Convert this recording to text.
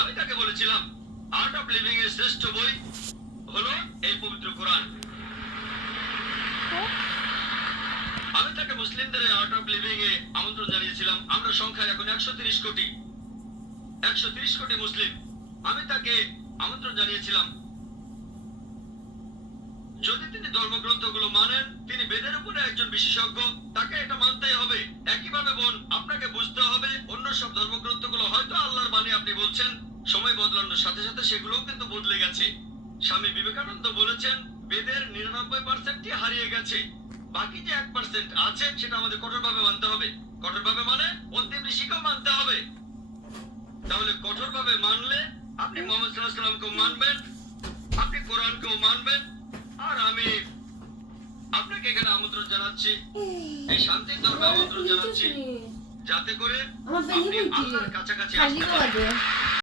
আমি তাকে বলেছিলাম আর্ট অফ লিভিং এর শ্রেষ্ঠ বই হলো এই পবিত্র কোরআন। আমি তাকে মুসলিমদের আর্ট অফ লিভিং এ আমন্ত্রণ জানিয়েছিলাম। আমরা সংখ্যায় এখন 130 কোটি, 130 কোটি মুসলিম। আমি তাকে আমন্ত্রণ জানিয়েছিলাম, যদি তিনি ধর্মগ্রন্থগুলো মানেন, তিনি বেদের উপরে একজন বিশেষজ্ঞ, তাকে এটা মানতেই হবে। একইভাবে বোন, আপনাকে বুঝতে হবে অন্য সব ধর্মগ্রন্থগুলো হয়তো আল্লাহর বাণী আপনি বলছেন, সময় বদলানোর সাথে সাথে সেগুলোও কিন্তু বদলে গেছে। স্বামী বিবেকানন্দ বলেছেন বেদের 99%ই হারিয়ে গেছে, বাকি যে 1% আছে সেটা আমাদের কঠোরভাবে মানতে হবে। কঠোরভাবে মানে অন্তিম ঋষিকেও মানতে হবে। তাহলে কঠোরভাবে মানলে আপনি মুহাম্মদ সাল্লাল্লাহু আলাইহি ওয়াসাল্লামকে মানবেন, আপনি কোরআনকেও মানবেন, আর আমি আপনাকে এখানে আমন্ত্রণ জানাচ্ছি, এই শান্তির ধর্মে আমন্ত্রণ জানাচ্ছি, যাতে করে আপনি আল্লাহর কাছাকাছি আসতে পারেন।